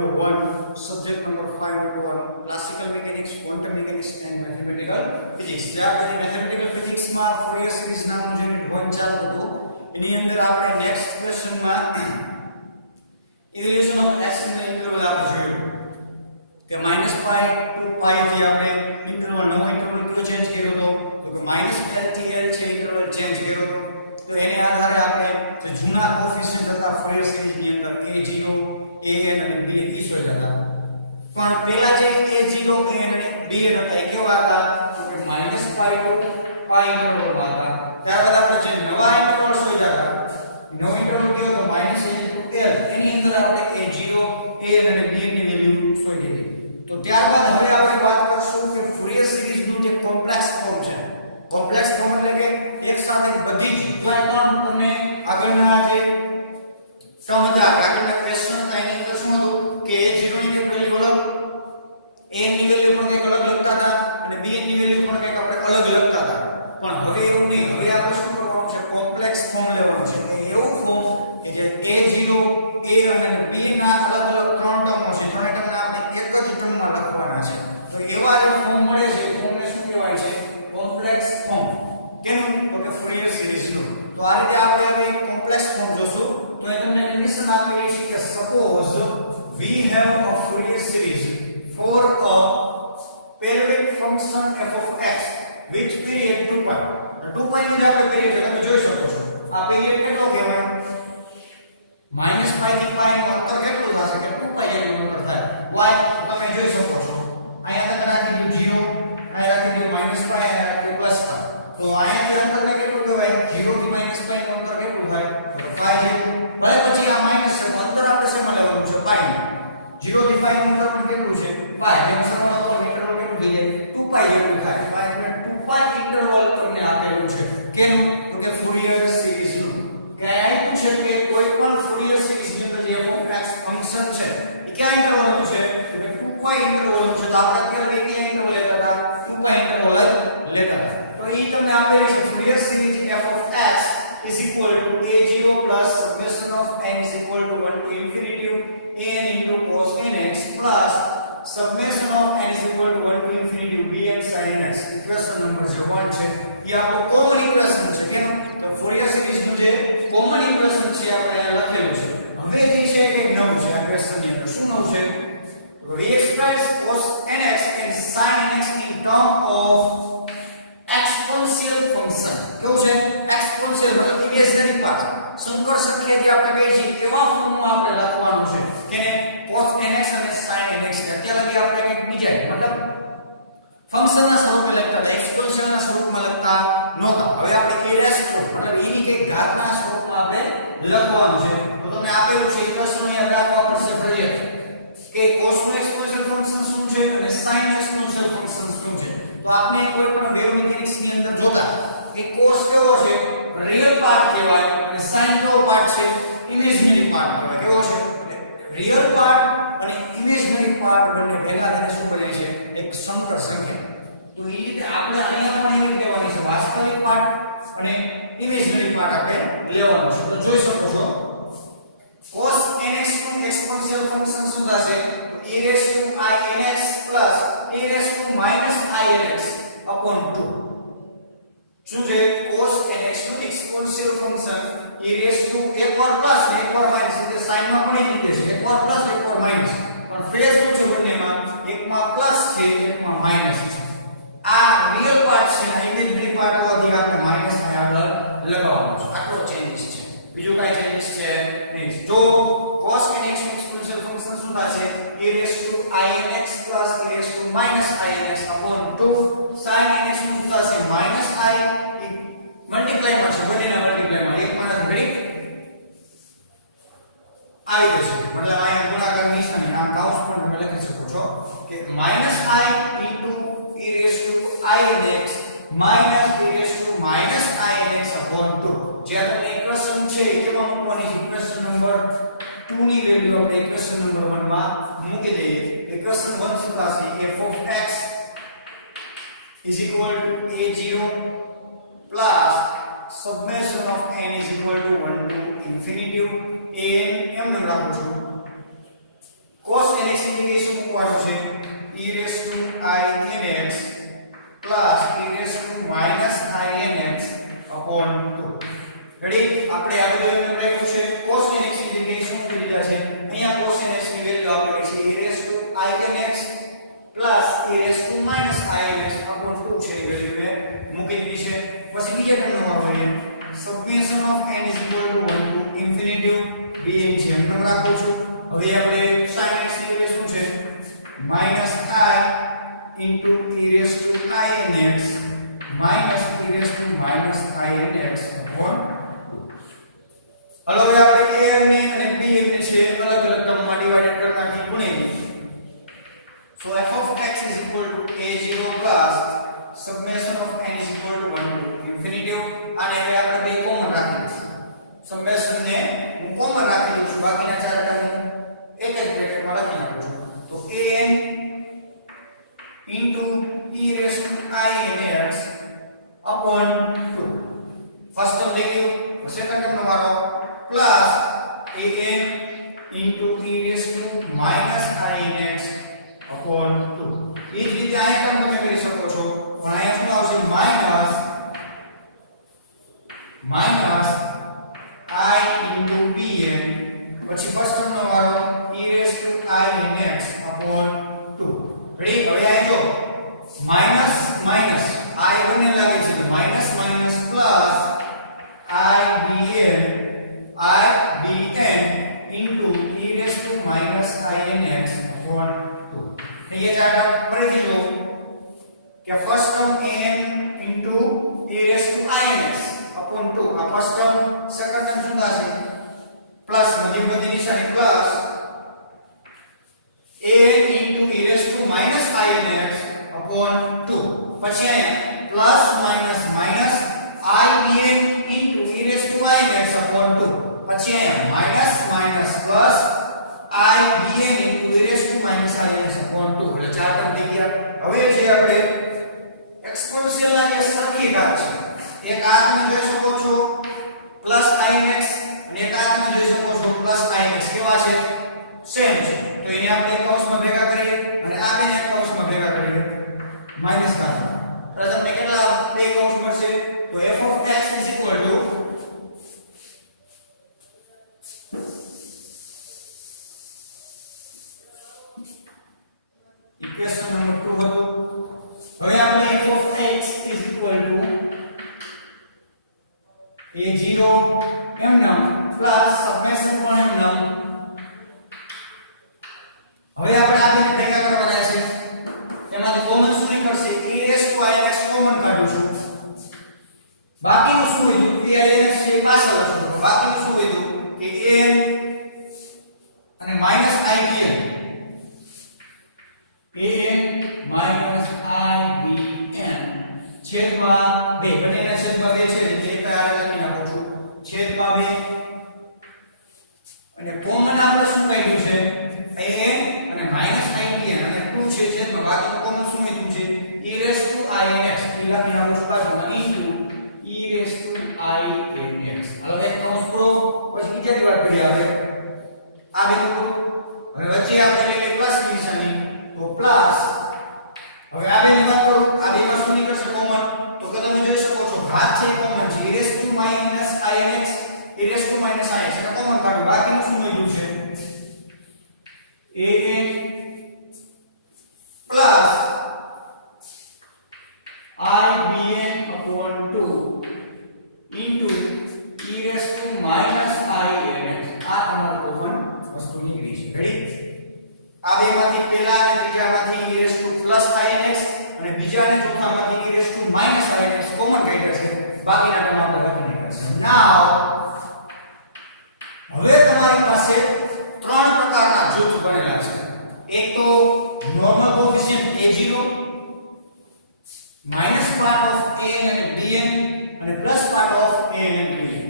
number 1, subject number 5 number 1, classical mechanics, quantum mechanics and mathematical physics. જ્યાં આપણે mathematical physics માં Fourier series નામનું unit 1 ચાલતું હતું એની અંદર આપણે નેક્સ્ટ ક્વેશ્ચન માં evaluation of x in the interval આપણે જોયું કે -π to π થી આપણે ઇન્ટરવલ નવો ઇન્ટરવલ કયો ચેન્જ કર્યો હતો તો કે -l થી l છે ઇન્ટરવલ ચેન્જ કર્યો હતો તો એને આધારે આપણે જે જૂના કોએફિશિયન્ટ હતા ફોરિયર સિરીઝની અંદર a0 an અને bn ઈ શોધ્યા હતા પણ પહેલા જે a0 અને bn હતા એ કેવા હતા તો કે -π to π ઇન્ટરવલમાં હતા ત્યારબાદ આપણે જે નવા ઇન્ટરવલ શોધ્યા હતા નવો ઇન્ટરવલ કયો તો -a to l એની અંદર આપણે a0 an અને bn ની વેલ્યુ શોધી હતી તો ત્યારબાદ હવે આપણે વાત કરશું કે ફોરિયર સિરીઝનું જે કોમ્પ્લેક્સ ફોર્મ છે કોમ્પ્લેક્સ ફોર્મ એટલે કે એક સાથે બધી જ ઉદાહરણ તમને આગળના જે ટર્મ હતા આગળના ક્વેશ્ચન હતા એની અંદર શું હતું કે a0 ની એક વેલ્યુ અલગ a ની વેલ્યુ પણ કંઈક અલગ લખતા હતા અને b ની વેલ્યુ પણ કંઈક આપણે અલગ લખતા હતા પણ હવે એવું નહીં હવે આપણે શું કરવાનું છે કોમ્પ્લેક્સ ફોર્મ લેવાનું છે કે એવું ફોર્મ કે જે a0 a અને b ના અલગ અલગ ત્રણ ટર્મો છે ત્રણે ટર્મને આપણે એક જ ટર્મમાં લખવાના છે તો એવા જે ફોર્મ મળે છે ફોર્મને શું કહેવાય છે કોમ્પ્લેક્સ ફોર્મ કેનું તો કે ફોરિયર સિરીઝનું તો આ રીતે આપણે હવે એક કોમ્પ્લેક્સ ફોર્મ જોશું તો એ તમને કન્ડિશન આપેલી છે કે suppose we have a Fourier series for a periodic function f of x which period 2π 2π નું જે આપણે period છે તમે જોઈ શકો છો આ period કેટલો કહેવાય -π થી π નું અંતર કેટલું થશે કે 2π જેટલું અંતર થાય y તમે જોઈ શકો છો અહીંયા તમે રાખી દીધું 0 અહીંયા રાખી દીધું -π અહીંયા રાખી દીધું +π તો અહીંયાથી અંતર કેટલું કહેવાય 0 થી -π નું અંતર કેટલું થાય તો 5 જેટલું ભલે પછી આ માઈનસ છે અંતર આપણે શેમાં લેવાનું છે π નું 0 થી π નું અંતર આપણે કેટલું છે π જેમ સમજવાનો ઇન્ટરવલ કેટલું થઈ જાય 2π જેટલું થાય આ એટલે 2π ઇન્ટરવલ તમને આપેલું છે કેનું તો કે ફોરિયર સિરીઝ નું કે આપ્યું છે કે કોઈ પણ ફોરિયર સિરીઝ ની અંદર જે f(x) ફંક્શન છે એ કયા ઇન્ટરવલનું છે તો કે 2π ઇન્ટરવલનું છે તો આપણે અત્યારે કયા ઇન્ટરવલ લેતા હતા 2π ઇન્ટરવલ લેતા હતા તો એ તમને આપેલી છે Fourier series f(x) is equal to a0 plus summation of n is equal to 1 to infinity an into cos nx plus summation of n is equal to 1 to infinity bn sin nx equation number 1 છે એ આપણો common equation છે કેનો તો Fourier series નું જે common equation છે આપણે અહીંયા લખેલું છે હવે જે છે કે નવું છે આ ક્વેશ્ચન ની અંદર શું નવું છે તો we express cos nx and sin nx in term of exponential function કેવું છે exponential મતલબ ઇમેજનરી પાર્ટ સંકર સંખ્યા જે આપણે કહીએ છીએ એવા ફોર્મમાં આપણે લખવાનું છે કે cos nx અને sin nx અત્યારે લગી આપણે કંઈક બીજા મતલબ ફંક્શનના સ્વરૂપમાં લખતા હતા એક્સપોનેન્શિયલના સ્વરૂપમાં લખતા નહોતા હવે આપણે a' મતલબ e ની કે ઘાતના સ્વરૂપમાં આપણે લખવાનું છે તો તમને આપેલું છે ઇક્વેશન યાદ રાખવા પડશે ફરજિયાત કે cos નું એક્સપોનેન્શિયલ ફંક્શન શું છે અને sin નું એક્સપોનેન્શિયલ ફંક્શન શું છે તો આપણે કોઈ પણ વેવ મિકેનિક્સ ની અંદર જોતા કે cos કેવો છે રિયલ પાર્ટ કહેવાય અને sin કેવો પાર્ટ છે ઇમેજનરી પાર્ટ કહેવાય કેવો છે રિયલ પાર્ટ અને ઇમેજનરી પાર્ટ બંને ભેગા થઈને શું કરે છે એક સંકર સંખ્યા તો એ રીતે આપણે અહીંયા પણ એવું કહેવાની છે વાસ્તવિક પાર્ટ અને ઇમેજનરી પાર્ટ આપણે લેવાનું છે તો જોઈ શકો છો cos nx નું એક્સપોનેન્શિયલ ફંક્શન શું થશે e raised to inx plus e raised to minus inx upon 2 શું છે cos nx નું exponential function e raised to એક વાર પ્લસ ને એક વાર માઈનસ એટલે સાઈન માં પણ એ રીતે છે એક વાર પ્લસ એક વાર માઈનસ પણ ફેઝ શું છે બંનેમાં એકમાં પ્લસ છે એકમાં માઈનસ છે આ રિયલ પાર્ટ છે અને ઇમેજનરી પાર્ટ હોવાથી આપણે માઈનસ ને આગળ લગાવવાનું છે આટલો ચેન્જીસ છે બીજું કઈ ચેન્જીસ છે નહીં જો cos nx નું એક્સપોનેન્શિયલ ફંક્શન શું થશે e raised to inx plus e raised to minus inx upon 2 sin nx નું શું થશે minus I મલ્ટીપ્લાય માં છે બંનેના મલ્ટીપ્લાય માં એક માં ઘડી આવી જશે મતલબ અહીંયા ગુણાકાર નિશાની આ કાઉન્સ પણ તમે લખી શકો છો કે minus I into e raised to inx minus e raised to minus inx upon 2 જે આપણે ઇક્વેશન છે એ કેમાં મૂકવાની ઇક્વેશન નંબર 2 ની વેલ્યુ આપણે ઇક્વેશન નંબર 1 માં મૂકી દઈએ ઇક્વેશન 1 શું થશે f of x is equal to a0 plus summation of n is equal to 1 to infinity an એમ નામ રાખું છું cos nx ની જગ્યાએ શું મૂકવાનું છે e raised to i nx plus e raised to minus i nx upon 2 ready આપણે આ બધું રાખ્યું છે cos nx ની જગ્યાએ શું મૂકી દીધા છે અહીંયા cos nx ની વેલ્યુ આપણે છે e raised to i nx plus e raised to minus i nx upon 2 છે એ વેલ્યુ મે મૂકી દીધી છે પછી બીજા ટર્મનો વાપરો લઈએ summation of n is equal to 1 to infinitive bn છે એમ રાખું છું હવે આપણે sin x ની વેલ્યુ શું છે minus i into e raised to i nx minus e raised to minus i nx upon 2 હવે આપણે a ને અને b ને છે અલગ અલગ ટર્મમાં ડિવાઇડેડ કરી નાખી ગુણી so f of x is equal to a0 plus summation of n is equal to 1 to infinitive અને હવે આપણે બે કોમન રાખી દઈશું સમેશન ને હું કોમન રાખી દઉં છું બાકીના ચાર ટર્મ એક જ બ્રેકેટમાં લખી નાખું છું તો an into e raised to i nx upon 2 first term થઈ ગયું સેકન્ડ ટર્મ નો વારો plus an into e raised to minus i nx upon 2 એ જ રીતે આ ટર્મ તમે કરી શકો છો પણ અહીંયા શું આવશે minus i into bn પછી ફર્સ્ટ ટર્મ નો વારો e raised to i nx upon 2 ready હવે આ જો માઈનસ માઈનસ i બને લાગે છે તો minus minus plus i bn into e raised to minus i nx upon 2 ये जाटा पढ़ी लो कि first term an into e raised to i nx upon 2 આ ફર્સ્ટ ટર્મ સેકન્ડ ટર્મ શું થશે પ્લસ મધ્યમપદી નિશાની plus an into e raised to minus i nx upon 2 પછી અહીંયા plus minus minus i bn into e raised to i nx upon 2 પછી અહીંયા minus minus plus i bn into e raised to minus i nx upon 2 એટલે ચાર term થઈ ગયા હવે જે આપણે એક્સપોનેન્શિયલ ના એ સરખી ઘાત છે એક આ તમે જોઈ શકો છો પ્લસ inx અને એક આ તમે જોઈ શકો છો પ્લસ inx કેવા છે સેમ છે તો એને આપણે એક કૌંસમાં ભેગા કરીએ અને આ બેને એક કૌંસમાં ભેગા કરીએ માઈનસ ઘાત તો તમને કેટલા બે કૌંસ મળશે તો f of x is equal to equation number 2 હતો હવે આપણે f of x is equal to a0 એમનામ પ્લસ સમેશન 1 એમનામ હવે આપણે આ બેને ભેગા કરવાના છે એમાંથી કોમન શું નીકળશે e raised to i nx common કાઢું છું બાકીનું શું વધ્યું e i nx છે પાછળ રાખો બાકીનું શું વધ્યું કે an અને minus i bn an minus ibn છેદમાં 2 બંનેના છેદમાં 2 છે એટલે એક આ લખી નાખું છું છેદમાં 2 અને કોમન આપણે શું કાઢ્યું છે an અને minus ibn અને 2 છે છેદમાં બાકીનું કોમન શું લીધું છે e raised to i nx એ લખી નાખું છું બાજુમાં into e raised to i nx હવે કૌંસ પૂરો પછી બીજાની વાત કરીએ આપણે આ બિંદુ હવે વચ્ચે આપણે લઈએ પ્લસ નિશાની તો પ્લસ હવે આ બેની વાત કરું આ બે વસ્તુ નીકળશે કોમન તો કે તમે જોઈ શકો છો ઘાત છે કોમન છે e raised to minus i nx e raised to minus i nx એટલે કોમન કાઢો બાકીનું શું મળ્યું છે an plus ibn upon 2 into e raised to minus i nx આ તમારું કોમન વસ્તુ નીકળી છે રેડી આ બેમાંથી પહેલા અને ત્રીજામાંથી e raised to plus i nx અને બીજા અને ચોથામાંથી e raised to minus i nx common કાઢ્યા છે બાકીના ટર્મ આપણે લખી નાખ્યા છે નાઉ હવે તમારી પાસે ત્રણ પ્રકારના જૂથ બનેલા છે એક તો normal coefficient a0 minus part of an અને bn અને પ્લસ પાર્ટ ઓફ an અને bn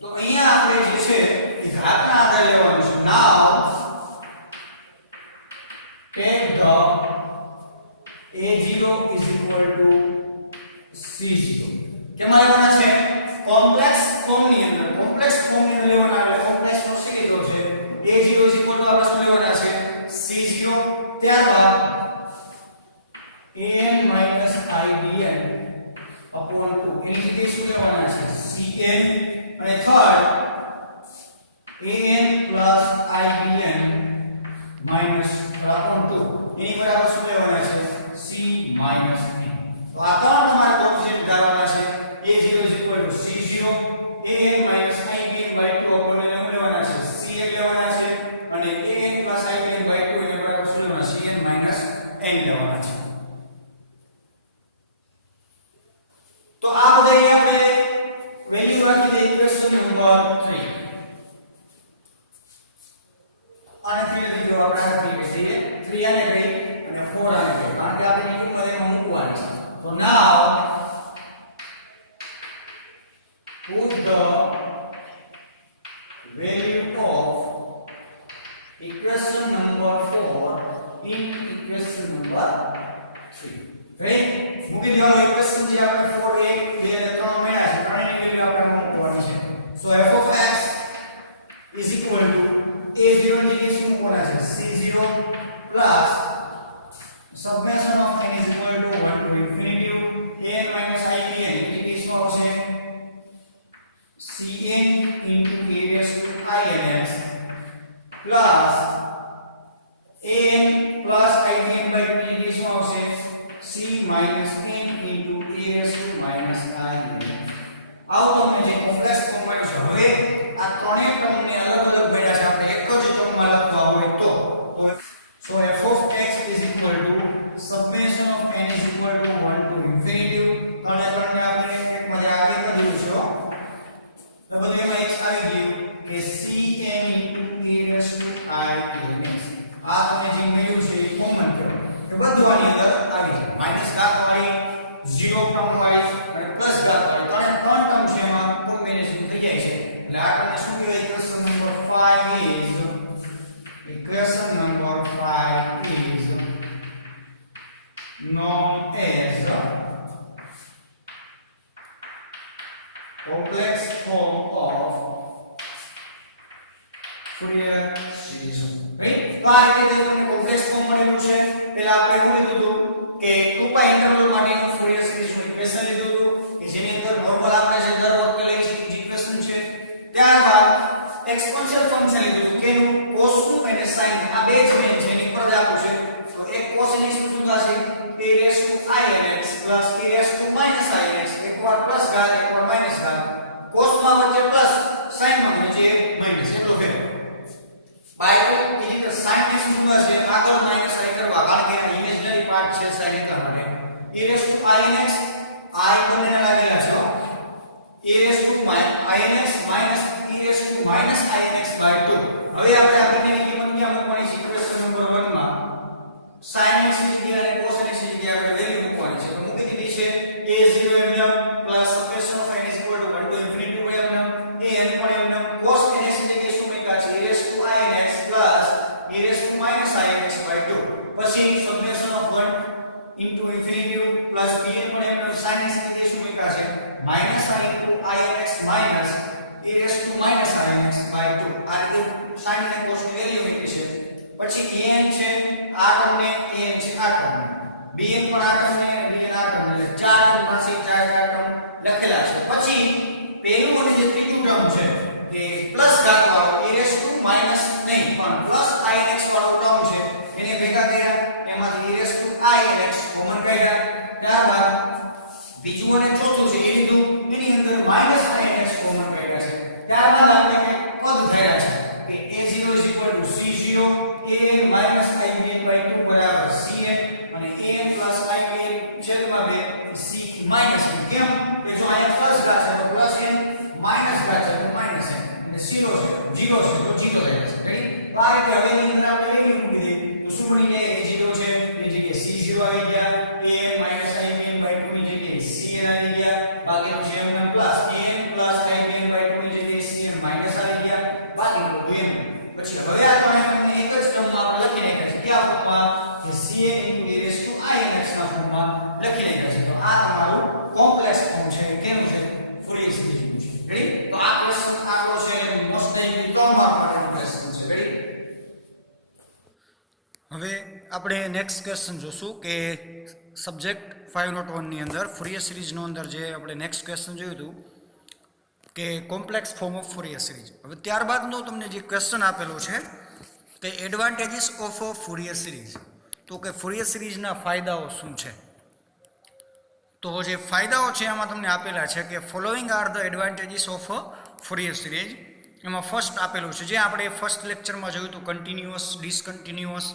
તો અહીંયા આપણે જે છે એ ઘાતના આધારે લેવાનું છે નાઉ take the a0 is equal to c0 કેમાં લેવાના છે કોમ્પ્લેક્સ ફોર્મની અંદર કોમ્પ્લેક્સ ફોર્મની અંદર લેવાના એટલે કોમ્પ્લેક્સ નો c0 છે a0 is equal to આપણે શું લેવાના છે upon 2 એની જગ્યાએ શું લેવાના છે cn અને third an plus ibn minus upon 2 એની બરાબર શું લેવાના છે c minus b તો આ ત્રણ તમારે કોએફિશિયન્ટ ધારવાના છે a0 c0 an minus ibn by 2 upon એને લેવાના છે cn લેવાના છે અને an plus ibn by 2 એને બરાબર શું લેવાના cn minus n લેવાના છે તો આ બધા અહીં આપણે વેલ્યુ રાખી દે ઇક્વેશન નંબર 3 અને 3 લઈ લો આપણે 3 આને કઈ અને 4 આને કઈ કારણ કે આપણે ઇક્વેશન એમાં મૂકવાની છે તો નાઉ put the value of equation number 4 in equation number 3 right મૂકી દેવાનો ઇક્વેશન જે આપણે 4 1 2 અને 3 મળ્યા છે ત્રણેયની વેલ્યુ આપણે મૂકવાની છે સો f of x is equal to a0 ની જગ્યાએ શું મૂકવાના છે c0 plus summation of n is equal to 1 to infinity an minus ibn ની જગ્યાએ શું આવશે cn into a raised to inx plus an plus ibn by 2 ની જગ્યાએ શું આવશે c minus n into a raised to minus inx આવો તમને જે કોમ્પ્લેક્સ ફોર્મ મળ્યો છે હવે આ ત્રણેય ટર્મને અલગ અલગ ભેળા છે આપણે એક જ ટર્મમાં લખવા હોય તો so f of x is equal to summation of n is equal to 1 to infinity અને ત્રણને આપણે એક માં આગે કરી દીધું છે તો બધું એમાં x આવી ગયું કે cn into e raised to inx આ તમે જે મળ્યું છે એ કોમન કરો તો બધું આની અંદર આવી જાય માઈનસ ઘાત વાળી 0 ટર્મ વાળી અને પ્લસ ઘાત વાળી ત્રણ ટર્મ છે એમાં કોમ્બિનેશન થઈ જાય છે એટલે આ તમને શું કહેવાય equation number 5 is known as complex form of Fourier series right તો આ રીતે તમને કોમ્પ્લેક્સ ફોર્મ મળેલું છે પહેલા આપણે શું લીધું હતું કે 2π ઇન્ટરવલ માટેનું ફોરિયર સિરીઝ નું ઇક્વેશન લીધું હતું કે જેની અંદર નોર્મલ આપણે છે દર વખતે લઈએ છીએ જે ઇક્વેશન છે ત્યારબાદ એક્સપોનેન્શિયલ ફંક્શન લીધું હતું કેનું cos અને sin આ બે જ મેઈન છે એની ઉપર જ આપું છે તો એક cos ની શું થશે a raised to inx plus a raised to minus inx એકવાર પ્લસ ઘાત એકવાર માઈનસ ઘાત cos માં વચ્ચે પ્લસ sin માં વચ્ચે માઈનસ એટલો ફેર બાય તો એ રીતે sin ની શું થશે આગળ માઈનસ સાઈન કરવા કારણ કે આ ઇમેજનરી પાર્ટ છે સાઈન કરવા માટે a raised to inx આ બંનેને લાગેલા છે a raised to inx minus e raised to minus inx by 2 હવે આપણે આ બંનેની કિંમત ક્યાં મૂકવાની છે ઇક્વેશન નંબર 1 માં sin x ની જગ્યાએ અને cos x ની જગ્યાએ આપણે વેલ્યુ મૂકવાની છે તો મૂકી દીધી છે a0 mm plus summation of n is equal to 1 to infinity by mm an પણ mm cos nx ની જગ્યાએ શું મૂક્યા છે a raised to inx plus a raised to minus inx by 2 પછી summation of 1 into infinity plus bn પણ mm sin x ની જગ્યાએ શું મૂક્યા છે minus sin into inx minus e raised to minus inx by 2 આ રીતે sin અને cos ની વેલ્યુ મૂકી છે પછી an છે આ ટર્મને an છે આ ટર્મને bn પણ આ ટર્મને અને bn આ ટર્મને એટલે ચાર ટર્મ પાસે ચાર ટર્મ લખેલા છે પછી પહેલું અને જે ત્રીજું ટર્મ છે કે પ્લસ ઘાત વાળો e raised to minus નહીં પણ પ્લસ inx વાળો ટર્મ છે એને ભેગા કર્યા એમાંથી e raised to inx common કાઢ્યા ત્યારબાદ બીજું અને ચોથું છે એ લીધું એની અંદર માઈનસ inx કોમન કાઢ્યા છે ત્યારબાદ આપણે કઈ પદ થયા છે કે a0 c0 a minus ibn by 2 બરાબર cn અને an plus ibn છેદમાં 2 c થી માઈનસ n કેમ કે જો અહીંયા પ્લસ ઘાત છે તો પ્લસ n માઈનસ ઘાત છે તો માઈનસ n અને 0 છે 0 છે તો 0 રહે છે રેડી તો આ રીતે હવે એની અંદર આપણે વેલ્યુ મૂકી દઈએ તો શું બની જાય a0 છે એની જગ્યાએ c0 આવી ગયા an minus ibn by 2 ની જગ્યાએ cn આવી ગયા બાકીનું છે એમના plus an plus ibn by 2 ની જગ્યાએ cn માઈનસ આવી ગયા બાકીનું બધું એમ પછી હવે આ તમને એક જ ટર્મમાં આપણે લખી નાખ્યા છે કયા ફોર્મમાં કે cn into a raised to inx ના ફોર્મમાં લખી નાખ્યા છે તો આ તમારું કોમ્પ્લેક્સ ફોર્મ છે કેનું છે ફોરિયર સિરીઝ નું છે રેડી તો આ ક્વેશ્ચન આટલો છે મોસ્ટ આઈવી 3 માર્ક માટેનો ક્વેશ્ચન છે રેડી હવે આપણે નેક્સ્ટ ક્વેશ્ચન જોશું કે સબ્જેક્ટ 501 ની અંદર ફોરિયર સિરીઝનો અંદર જે આપણે નેક્સ્ટ ક્વેશ્ચન જોયું હતું કે complex form of Fourier series. હવે ત્યારબાદનો તમને જે ક્વેશ્ચન આપેલો છે કે એડવાન્ટેજીસ ઓફ ફોરિયર સિરીઝ, તો કે ફોરિયર સિરીઝના ફાયદાઓ શું છે. તો જે ફાયદાઓ છે આમાં તમને આપેલા છે કે following are the advantages of Fourier series. એમાં ફર્સ્ટ આપેલું છે જે આપણે ફર્સ્ટ લેક્ચરમાં જોયું હતું, કન્ટિન્યુઅસ, ડિસકન્ટિન્યુઅસ,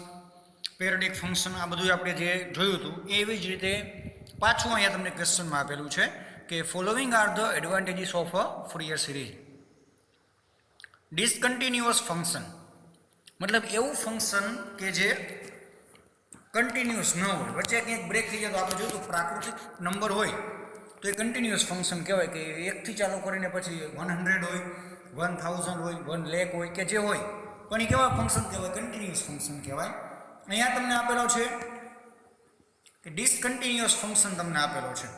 પેરિયોડિક ફંક્શન, આ બધું આપણે જે જોયું હતું એવી જ રીતે પાછું અહીંયા તમને ક્વેશ્ચનમાં આપેલું છે કે following are the advantages of Fourier series. Discontinuous function મતલબ એવું ફંક્શન કે જે કન્ટિન્યુઅસ ન હોય, વચ્ચે ક્યાંક બ્રેક થઈ જાય. તો આપણે જોયું પ્રાકૃતિક નંબર હોય તો એ કન્ટિન્યુઅસ ફંક્શન કહેવાય કે 1થી ચાલુ કરીને પછી 100 હોય, 1000 હોય, 1 લાખ હોય કે જે હોય, પણ એ કેવા ફંક્શન કહેવાય? કન્ટિન્યુઅસ ફંક્શન કહેવાય. અહીંયા તમને આપેલો છે કે ડિસકન્ટિન્યુઅસ ફંક્શન તમને આપેલો છે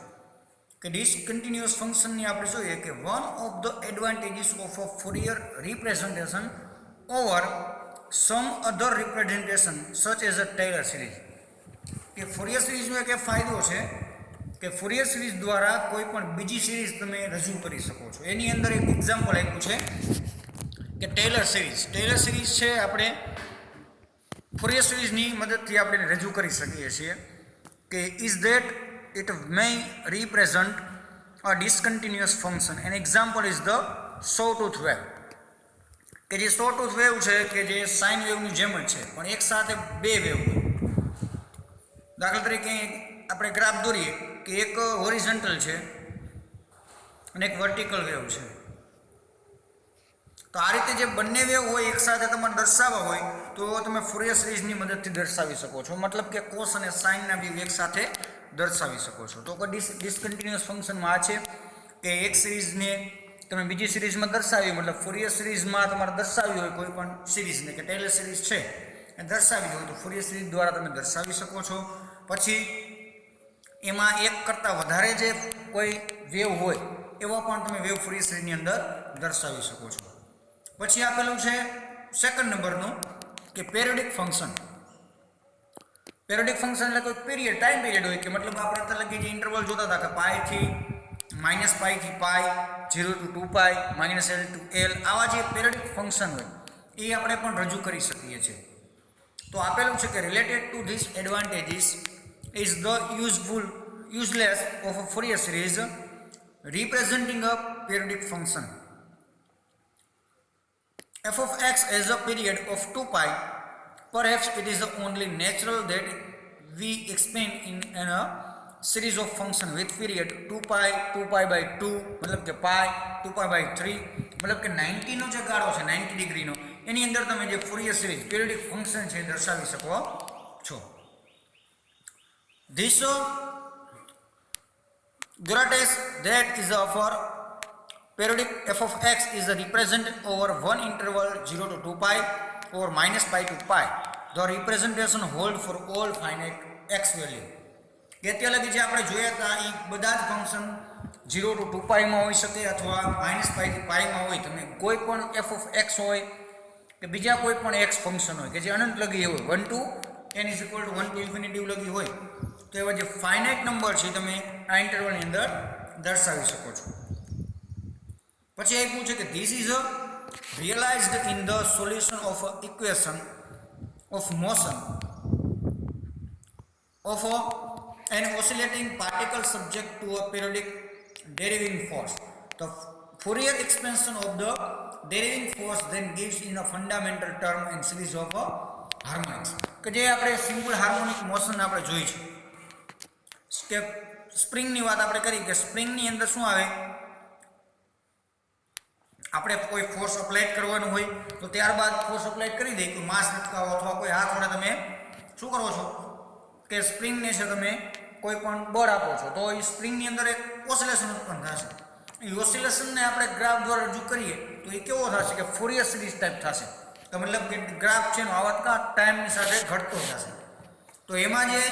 કે ડિસકન્ટિન્યુઅસ ફંક્શનની આપણે જોઈએ કે one of the advantages of a Fourier representation over some other representation such as a Taylor series. કે ફોરિયર સિરીઝનો એક ફાયદો છે કે ફોરિયર સિરીઝ દ્વારા કોઈ પણ બીજી સિરીઝ તમે રજૂ કરી શકો છો. એની અંદર એક એક્ઝામ્પલ આપ્યું છે કે ટેલર સિરીઝ. ટેલર સિરીઝ છે આપણે ફોરિયર સિરીઝની મદદથી આપણે રજૂ કરી શકીએ છીએ કે is that it may represent a discontinuous function. An example is the sawtooth wave. કે જે સોટૂથ વેવ છે કે જે સાઇન વેવની જેમ જ છે પણ એક સાથે બે વેવ હોય. દાખલા તરીકે આપણે ગ્રાફ દોરીએ કે એક હોરિઝોન્ટલ છે અને એક વર્ટિકલ વેવ છે. તો આ રીતે જે બંને વેવ હોય એક સાથે તમારે દર્શાવવા હોય તો તમે ફોરિયર સિરીઝની મદદથી દર્શાવી શકો છો. મતલબ કે કોસ અને સાઇનના બે એક સાથે દર્શાવી શકો છો. તો ડિસકન્ટિન્યુઅસ ફંક્શનમાં આ છે કે એક સિરીઝને તમે બીજી સિરીઝમાં દર્શાવી, મતલબ ફોરિયર સિરીઝમાં તમારે દર્શાવી હોય કોઈ પણ સિરીઝને કે ટેલર સિરીઝ છે એ દર્શાવી હોય તો ફોરિયર સિરીઝ દ્વારા તમે દર્શાવી શકો છો. પછી એમાં એક કરતાં વધારે જે કોઈ વેવ હોય એવા પણ તમે વેવ ફોરિયર સિરીઝની અંદર દર્શાવી શકો છો. પછી આપેલું છે સેકન્ડ નંબરનું કે પેરિયોડિક ફંક્શન. પેરિયોડિક ફંક્શન એટલે કોઈ પીરિયડ, ટાઈમ પીરિયડ હોય કે મતલબ આપણે અત્યારે લગી જે ઇન્ટરવલ જોતા હતા કે પાઈથી -π થી π, 0 to 2π, -L to L, આવા જે પેરિયોડિક ફંક્શન હોય એ આપણે પણ રજૂ કરી શકીએ છીએ. તો આપેલું છે કે related to this advantages is the useless of a Fourier series representing a periodic function. f of x as a period of 2π, perhaps it is the only natural that we explain in a series of function with period 2π, 2π/2 मतलब કે π, 2π/3 मतलब કે 90 નો જે ગાળો છે 90 ડિગ્રીનો એની અંદર તમે જે ફોરિયર સિરીઝ પીરિયોડિક ફંક્શન છે દર્શાવી શકો છો. This gratis that is for periodic f of x is represented over one interval 0 to 2π or -π to π. The representation hold for all finite x value. કે અત્યારે લગી જે આપણે જોયા હતા એ બધા જ ફંક્શન 0 to 2π માં હોઈ શકે અથવા -π થી π માં હોય. તમે કોઈ પણ f of x હોય કે બીજા કોઈ પણ x ફંક્શન હોય કે જે અનંત લગી હોય 1 to n = 1 to ઇન્ફિનિટી લગી હોય તો એવા જે ફાઇનાઇટ નંબર છે તમે આ ઇન્ટરવલની અંદર દર્શાવી શકો છો. પછી એ પૂછે કે this is realised in the solution of equation of motion of an oscillating particle subject to a periodic deriving force. The Fourier expansion of the deriving force then gives in a fundamental term and series of harmonics. કે જે આપણે simple harmonic motion આપણે જોઈ છે કે સ્પ્રિંગની વાત આપણે કરી કે સ્પ્રિંગની અંદર શું આવે, આપણે કોઈ ફોર્સ અપ્લાય કરવાનું હોય તો ત્યારબાદ ફોર્સ અપ્લાય કરી દે કે માસ લટકાવો અથવા કોઈ હાથ વડે તમે શું કરો છો કે સ્પ્રિંગને છે તમે કોઈ પણ બળ આપો છો તો એ સ્પ્રિંગની અંદર એક ઓસિલેશન ઉત્પન્ન થશે. એ ઓસિલેશનને આપણે ગ્રાફ દ્વારા રજૂ કરીએ તો એ કેવો થશે કે ફોરિયર સિરીઝ ટાઈપ થશે. તો મતલબ કે ગ્રાફ છે એનો આવર્તકાળ ટાઈમની સાથે ઘટતો થશે. તો એમાં જે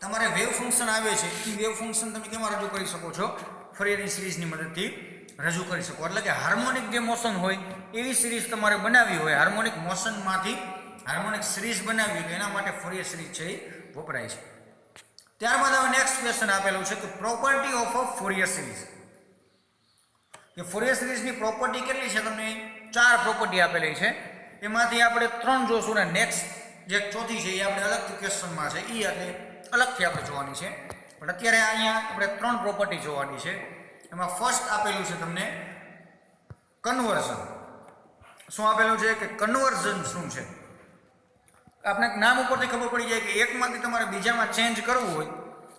તમારે વેવ ફંક્શન આવે છે એ વેવ ફંક્શન તમે કેમાં રજૂ કરી શકો છો? ફોરિયરની સિરીઝની મદદથી રજૂ કરી શકો. એટલે કે હાર્મોનિક જે મોશન હોય એવી સિરીઝ તમારે બનાવવી હોય, હાર્મોનિક મોશનમાંથી હાર્મોનિક સિરીઝ બનાવવી હોય એના માટે ફોરિયર સિરીઝ છે એ વપરાય છે. ત્યારબાદ હવે નેક્સ્ટ ક્વેશ્ચન આપેલું છે કે property of a Fourier series. કે ફોરિયર સિરીઝની પ્રોપર્ટી કેટલી છે? તમને 4 પ્રોપર્ટી આપેલી છે. એમાંથી આપણે 3 જોશું ને નેક્સ્ટ જે ચોથી છે એ આપણે અલગથી ક્વેશ્ચનમાં છે એ આપણે અલગથી આપણે જોવાની છે. પણ અત્યારે અહીંયા આપણે 3 પ્રોપર્ટી જોવાની છે. એમાં ફર્સ્ટ આપેલું છે તમને કન્વર્ઝન. શું આપેલું છે કે કન્વર્ઝન શું છે? આપણે નામ ઉપરથી ખબર પડી જાય કે એકમાંથી તમારે બીજામાં ચેન્જ કરવું હોય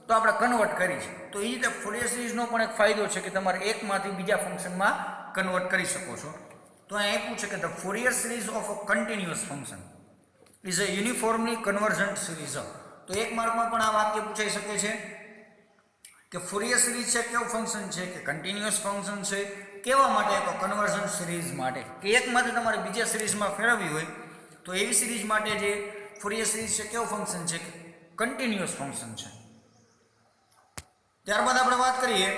તો આપણે કન્વર્ટ કરી છે. તો એ રીતે ફોરિયર સિરીઝનો પણ એક ફાયદો છે કે તમારે એકમાંથી બીજા ફંક્શનમાં કન્વર્ટ કરી શકો છો. તો અહીં આપ્યું છે કે the Fourier series of a continuous function is a uniformly convergent series. તો એક માર્કમાં પણ આ વાક્ય પૂછાઈ શકે છે કે ફોરિયર સિરીઝ છે કેવું ફંક્શન છે? કે કન્ટિન્યુઅસ ફંક્શન છે. કેવા માટે? તો કન્વર્ઝન સિરીઝ માટે. કે એકમાંથી તમારે બીજા સિરીઝમાં ફેરવવી હોય તો એવી સિરીઝ માટે જે ફોરિયર સિરીઝ છે કેવું ફંક્શન છે? કે કન્ટિન્યુઅસ ફંક્શન છે. ત્યારબાદ આપણે વાત કરીએ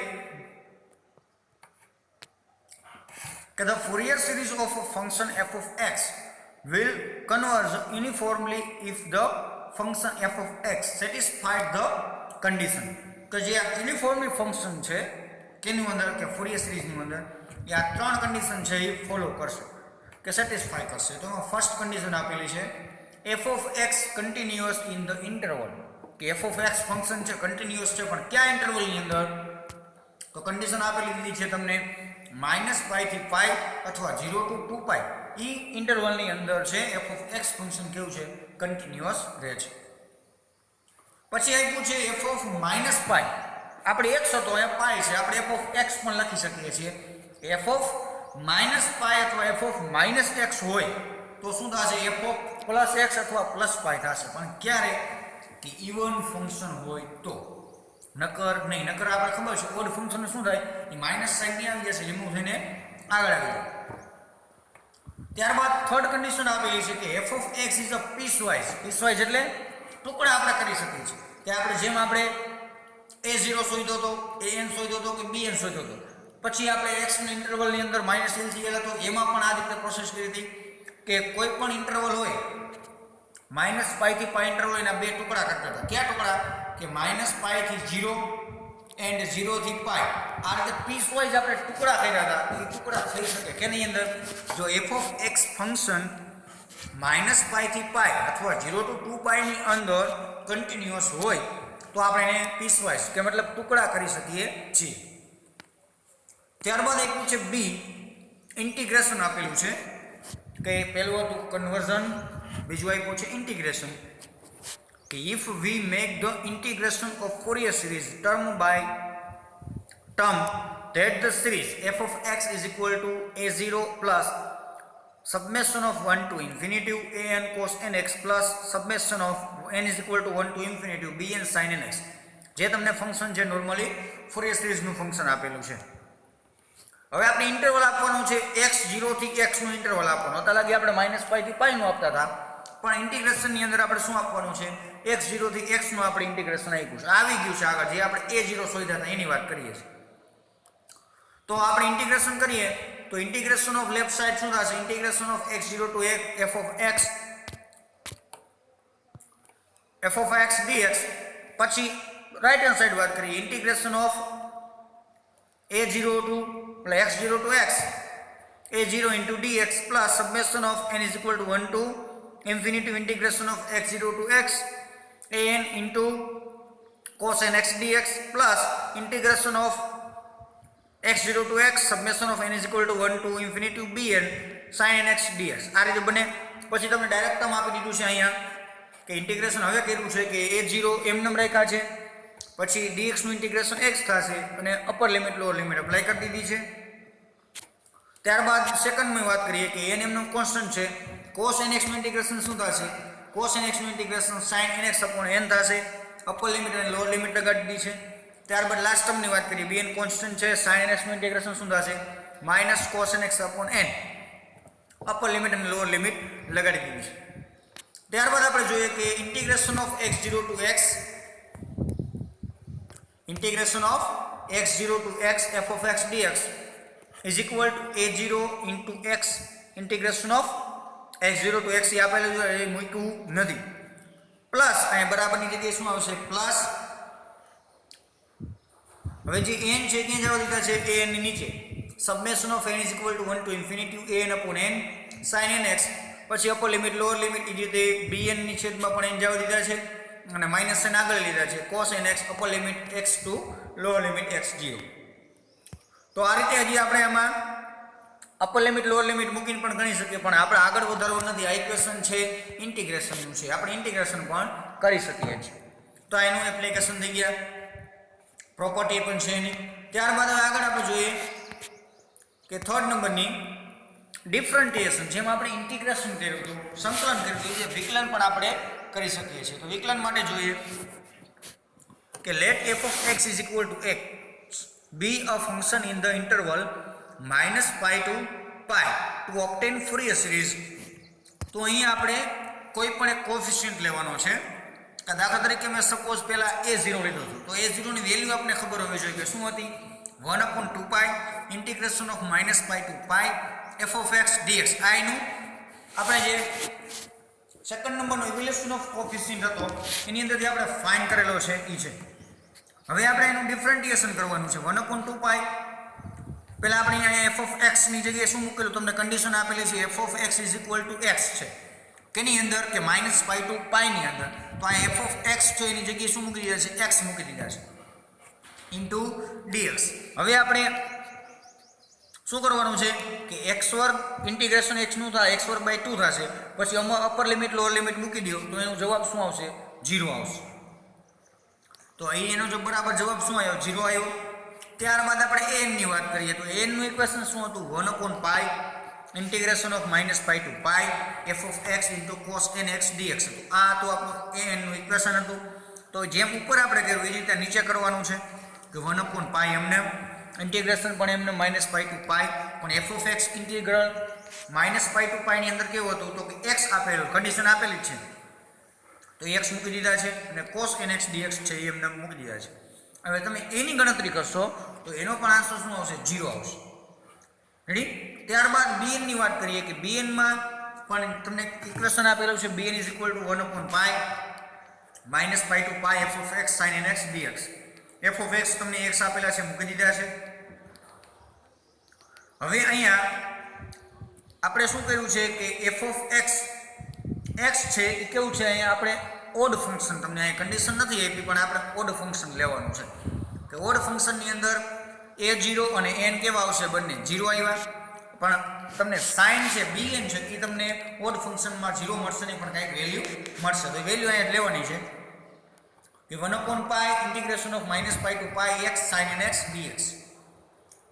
કે the Fourier series of a function f of x will converge uniformly if the function f of x satisfied the condition. તો જે આ યુનિફોર્મલી ફંક્શન છે કેની અંદર કે ફોરિયર સિરીઝની અંદર એ આ 3 કન્ડિશન છે એ ફોલો કરશે કે સેટિસ્ફાય કરશે. તો એમાં ફર્સ્ટ કન્ડિશન આપેલી છે f of x continuous in the interval. કે f of x ફંક્શન છે કન્ટિન્યુઅસ છે પણ કયા ઇન્ટરવલની અંદર? તો કન્ડિશન આપેલી દીધી છે તમને -π થી π અથવા 0 to 2π ઈ ઇન્ટરવલની અંદર છે f of x ફંક્શન કેવું છે? કન્ટિન્યુઅસ રહે છે. પછી આપ્યું છે f of -π. આપણે x હતો અહીંયા π છે, આપણે f of x પણ લખી શકીએ છીએ. f of -π અથવા f of -x હોય તો શું થશે? f of +x અથવા +π થશે. પણ ક્યારે? કે ઇવન ફંક્શન હોય તો. નકર નહીં. નકર આપણે ખબર છે ઓડ ફંક્શન શું થાય? એ માઇનસ સાઇન ની આવી જશે, રિમૂવ થઈને આગળ આવી જાય. ત્યારબાદ થર્ડ કન્ડિશન આપેલી છે કે f of x is a piecewise. Piecewise એટલે ટુકડા આપણે કરી શકીએ છીએ. કે આપણે જેમ આપણે a0 શોધ્યો હતો, an શોધ્યો હતો કે bn શોધ્યો હતો, પછી આપણે x ના ઇન્ટરવલની અંદર -l થી l હતો એમાં પણ આ રીતે પ્રોસેસ કરી હતી કે કોઈ પણ ઇન્ટરવલ હોય -π થી π ઇન્ટરવલ એના 2 ટુકડા કરતા હતા. કયા ટુકડા? કે -π થી 0 એન્ડ 0 થી π. આ રીતે પીસવાઇઝ આપણે ટુકડા કર્યા હતા. એ ટુકડા થઈ શકે કેની અંદર? જો f of x ફંક્શન -π થી π અથવા 0 to 2π ની અંદર કન્ટિન્યુઅસ હોય તો આપણે એને પીસવાઇઝ કે મતલબ ટુકડા કરી શકીએ છીએ. ત્યારબાદ આપ્યું છે b ઇન્ટિગ્રેશન આપેલું છે કે પહેલું હતું કન્વર્ઝન, બીજું આપ્યું છે ઇન્ટિગ્રેશન. કે if we make the integration of Fourier series term by term that the series f of x is equal to a0 plus summation of 1 to infinity an cos nx plus summation of n is equal to 1 to infinity bn sin nx. જે તમને function છે normally Fourier સિરીઝનું function આપેલું છે. હવે આપણે interval આપવાનું છે x0 થી x નું ઇન્ટરવલ આપવાનું. હતા લાગે આપણે -π થી π નું આપતા હતા, પણ ઇન્ટિગ્રેશનની અંદર આપણે શું આપવાનું છે? x0 થી x નું આપણે ઇન્ટિગ્રેશન આપ્યું છે. આવી ગયું છે આગળ જે આપણે a0 શોધ્યા હતા એની વાત કરીએ છીએ. તો આપણે ઇન્ટિગ્રેશન કરીએ તો ઇન્ટિગ્રેશન ઓફ લેફ્ટ સાઈડ શું થશે? Integration of x0 to f of x dx. પછી રાઈટ હેન્ડ સાઈડ વાત કરીએ integration of a0 to x0 to x a0 into dx plus summation of n is equal to 1 to infinity integration of x0 to x an into cos nx dx plus integration of x0 to x summation of n is equal to 1 to infinity bn sin nx dx. આ રીતે બને. પછી તમને direct term આપી દીધું છે અહીંયા કે ઇન્ટિગ્રેશન હવે કર્યું છે કે a0 એમ નામ રાખ્યા છે, પછી dx નું ઇન્ટિગ્રેશન x થશે અને upper limit lower limit apply કરી દીધી છે. ત્યારબાદ સેકન્ડમાં વાત કરીએ કે n એમનો કોન્સ્ટન્ટ છે. cos nx નું ઇન્ટિગ્રેશન શું થશે? cos nx નું ઇન્ટિગ્રેશન sin nx n થશે. અપર લિમિટ અને લોઅર લિમિટ લગાડી દીધી છે. ત્યારબાદ લાસ્ટ ટર્મની વાત કરીએ bn કોન્સ્ટન્ટ છે. sin nx નું ઇન્ટિગ્રેશન શું થશે? -cos nx n. Upper limit અને લોઅર લિમિટ લગાડી દીધી છે. ત્યારબાદ આપણે જોઈએ કે integration of x0 to x integration of x0 to x f of x dx is equal to a0 into x integration of x0 to x એ આપેલું છે એ મૂક્યું નથી. પ્લસ અહીંયા બરાબરની જગ્યાએ શું આવશે? પ્લસ હવે જે n છે ક્યાં જવા દીધા છે a n ની નીચે summation of n is equal to 1 to infinity a n upon n sin nx પછી અપર લિમિટ લોઅર લિમિટ એ રીતે bn ની છેદમાં પણ n જવા દીધા છે અને માઈનસ n આગળ લીધા છે cos nx upper limit x to lower limit x0 તો આ રીતે હજી આપણે આમાં અપર લિમિટ લોઅર લિમિટ મૂકીને પણ ગણી શકીએ પણ આપણે આગળ વધારવું નથી આ ઇક્વેશન છે ઇન્ટિગ્રેશનનું છે આપણે ઇન્ટિગ્રેશન પણ કરી શકીએ છીએ તો આ એનું એપ્લિકેશન થઈ ગયા પ્રોપર્ટી પણ છે એની ત્યારબાદ હવે આગળ આપણે જોઈએ કે થર્ડ નંબરની ડિફરન્ટિએશન જેમાં આપણે ઇન્ટિગ્રેશન કર્યું હતું સંકલન કર્યું હતું જે વિકલન પણ આપણે કરી શકીએ છીએ તો વિકલન માટે જોઈએ કે late f of x is equal to x be a function in the interval -π to π to obtain Fourier series તો અહીં આપણે કોઈ પણ એક કોએફિશિયન્ટ લેવાનો છે કે દાખલા તરીકે મેં સપોઝ પહેલા a0 લીધો હતો તો a0 ની વેલ્યુ આપણે ખબર હોવી જોઈએ કે શું હતી 1/2π integration of -π to π f of x dx આ એનું આપણે જે સેકન્ડ નંબરનો ઇવેલ્યુએશન ઓફ કોએફિશિયન્ટ હતો એની અંદરથી આપણે ફાઇન્ડ કરેલો છે એ છે હવે આપણે એનું ડિફરન્ટિએશન કરવાનું છે 1/2π પહેલા આપણે અહીંયા f of x ની જગ્યાએ શું મૂકેલું તમને કન્ડિશન આપેલી છે f of x is equal to x છે કેની અંદર કે -π to π ની અંદર તો આ f of x છે એની જગ્યાએ શું મૂકી દીધા છે x મૂકી દીધા છે ઇન્ટુ dx હવે આપણે શું કરવાનું છે કે x2 ઇન્ટિગ્રેશન x નું થાય x2/2 થશે પછી અપર લિમિટ લોઅર લિમિટ મૂકી દો તો એનો જવાબ શું આવશે 0 આવશે તો અહીં એનો જો બરાબર જવાબ શું આવ્યો 0 આવ્યો ત્યારબાદ આપણે an ની વાત કરીએ તો an નું ઇક્વેશન શું હતું 1/π integration of -π to π f of x into cos nx dx હતું આ તો આપણું an નું ઇક્વેશન હતું તો જેમ ઉપર આપણે કર્યું એ રીતે નીચે કરવાનું છે કે 1/π એમને ઇન્ટિગ્રેશન પણ એમને -π to π પણ f of x integral -π to π ની અંદર કેવું હતું તો કે x આપેલું કન્ડિશન આપેલી છે તો x મૂકી દીધા છે અને cos nx dx છે એ એમને મૂકી દીધા છે હવે તમે એની ગણતરી કરશો તો એનો પણ આન્સર શું આવશે 0 આવશે રેડી ત્યારબાદ bn ની વાત કરીએ કે bn માં પણ તમને ઇક્વેશન આપેલું છે bn = 1/π -π to π f of x sin nx dx f of x તમને x આપેલા છે મૂકી દીધા છે હવે અહીંયા આપણે શું કર્યું છે કે f of x છે એ કેવું છે અહીંયા આપણે ઓડ ફંક્શન તમને અહીં કન્ડિશન નથી આપી પણ આપણે ઓડ ફંક્શન લેવાનું છે કે ઓડ ફંક્શનની અંદર a0 અને n કેવા આવશે બંને 0 આવ્યા પણ તમને sin છે bn છે એ તમને ઓડ ફંક્શનમાં 0 મળશે નહીં પણ કંઈક વેલ્યુ મળશે તો વેલ્યુ અહીંયા લેવાની છે કે 1/π integration of -π to π x sin nx dx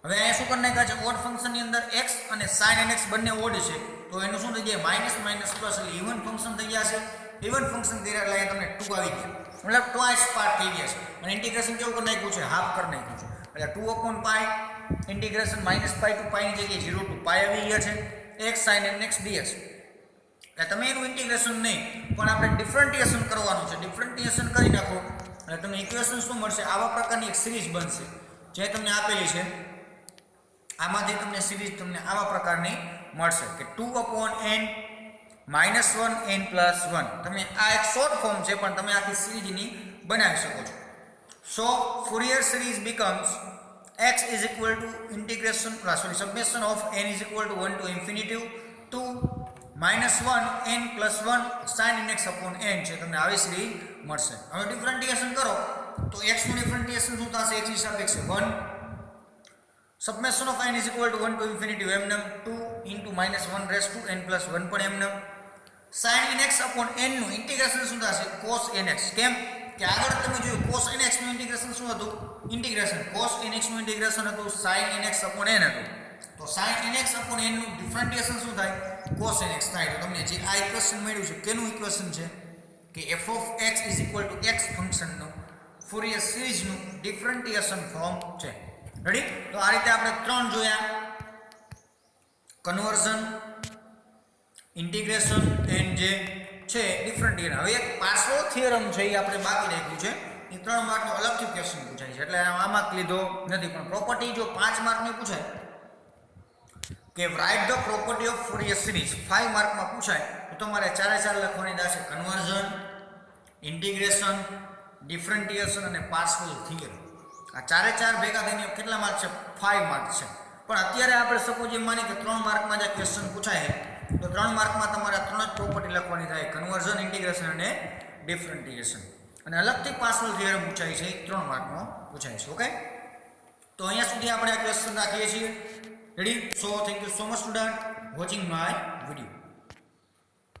હવે અહીંયા શું કરી નાખ્યા છે ઓડ ફંક્શનની અંદર x અને sin nx બંને ઓડ છે તો એનું શું થઈ જાય માઇનસ પ્લસ એટલે ઇવન ફંક્શન થઈ ગયા છે ઇવન ફંક્શન કર્યા એટલે અહીંયા તમને 2 આવી ગયા મતલબ ટ્વાઇસ પાર્ટ થઈ ગયા છે અને ઇન્ટિગ્રેશન કેવું કરી નાખ્યું છે હાફ કરી નાખ્યું છે એટલે 2/π ઇન્ટિગ્રેશન -π to π ની જગ્યાએ 0 to π આવી ગયા છે x sin nx dx એટલે તમે એનું ઇન્ટિગ્રેશન નહીં પણ આપણે ડિફરન્ટિએશન કરવાનું છે ડિફરન્ટિએશન કરી નાખો એટલે તમને ઇક્વેશન શું મળશે આવા પ્રકારની એક સિરીઝ બનશે જે તમને આપેલી છે આમાંથી તમને સિરીઝ તમને આવા પ્રકારની મળશે કે 2/n -1n + 1 તમે આ એક શોર્ટ ફોર્મ છે પણ તમે આખી સિરીઝની બનાવી શકો છો so Fourier series becomes x is equal to integration summation of n is equal to 1 to infinity to -1n + 1 sin nx upon n છે તમને આવી સિરીઝ મળશે હવે ડિફરન્ટિએશન કરો તો x નું ડિફરન્ટિએશન શું થશે x ની સાપેક્ષે 1 summation of n is equal to 1 to infinity mnm 2 into -1 raised to n + 1 પણ mnm sin nx upon n નું ઇન્ટિગ્રેશન શું થશે cos nx કેમ કે આગળ તમે જોયું cos nx નું ઇન્ટિગ્રેશન શું હતું ઇન્ટિગ્રેશન cos nx નું ઇન્ટિગ્રેશન હતું sin nx upon n હતું તો sin nx upon n નું ડિફરન્ટિએશન શું થાય cos nx થાય તો તમને જે આ ઇક્વેશન મળ્યું છે કેનું ઇક્વેશન છે કે f of x = x function નું ફોરિયર સિરીઝ નું ડિફરન્ટિએશન ફોર્મ છે રેડી તો આ રીતે આપણે ત્રણ જોયા કન્વર્ઝન ઇન્ટિગ્રેશન એન્ડ જે છે ડિફરન્ટિએશન હવે એક પાર્શિયલ થિયરમ છે એ આપણે બાકી રાખ્યું છે એ 3 માર્કનો અલગથી ક્વેશ્ચન પૂછાય છે એટલે આમાં લીધો નથી પણ પ્રોપર્ટી જો 5 માર્કની પૂછાય કે write the property of Fourier series 5 માર્કમાં પૂછાય તો તમારે 4 લખવાની થશે કન્વર્ઝન ઇન્ટિગ્રેશન ડિફરન્ટિએશન અને પાર્શિયલ થિયરમ આ ચારે ચાર ભેગા થઈને કેટલા માર્ક છે? 5 માર્ક છે. પણ અત્યારે આપણે સપોઝ એમ માની કે 3 માર્કમાં જે ક્વેશ્ચન પૂછાય છે તો 3 માર્કમાં તમારે આ 3 જ પ્રોપર્ટી લખવાની થાય: કન્વર્ઝન, ઇન્ટિગ્રેશન અને ડિફરન્ટિએશન. અને અલગથી પાર્શલ થિયરમ પૂછાય છે, 3 માર્કનો પૂછાય છે. ઓકે, તો અહીંયા સુધી આપણે આ ક્વેશ્ચન રાખીએ છીએ. Ready? So thank you so much student watching my video.